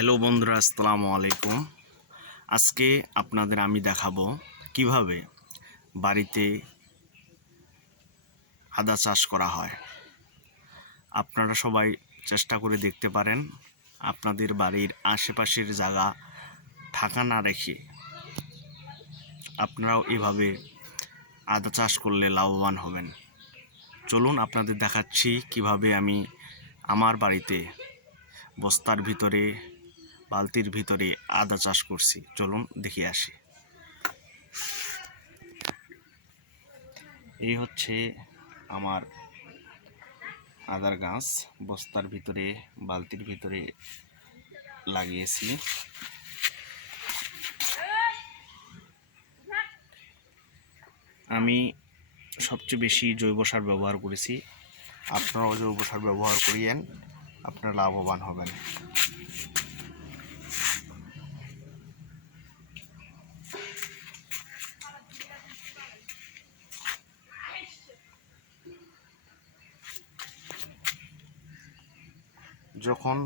Hello বন্ধুরা, আসসালামু আলাইকুম। আজকে আপনাদের আমি দেখাবো কিভাবে বাড়িতে আদা চাষ করা হয়। আপনারা সবাই চেষ্টা করে দেখতে পারেন। আপনাদের বাড়ির আশেপাশের জায়গা ফাঁকা না রেখে আপনারাও এভাবে আদা চাষ করলে লাভবান হবেন। চলুন আপনাদের দেখাচ্ছি কিভাবে আমি আমার বাড়িতে বস্তার ভিতরে বালতির ভিতরে আদা চাষ করছি। চলুন দেখে আসি। এই হচ্ছে আমার আদার গাছ, বস্তার ভিতরে বালতির ভিতরে লাগিয়েছি। আমি সবচেয়ে বেশি জৈব সার ব্যবহার করেছি। আপনারাও জৈব সার ব্যবহার করিয়েন, আপনারা লাভবান হবেন। যখন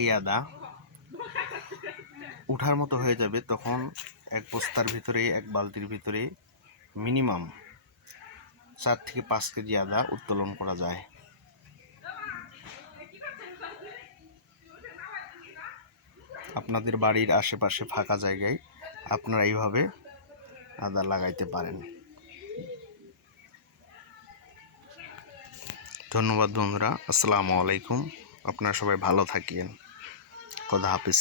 এই আদা উঠার মতো হয়ে যাবে তখন এক বস্তার ভিতরে, এক বালতির ভিতরে মিনিমাম 4 থেকে 5 কেজি আদা উত্তোলন করা যায়। আপনাদের বাড়ির আশেপাশে ফাঁকা জায়গায় আপনারা এইভাবে আদা লাগাইতে পারেন। ধন্যবাদ বন্ধুরা, আসসালামু আলাইকুম। আপনারা সবাই ভালো থাকেন। খোদা হাফিজ।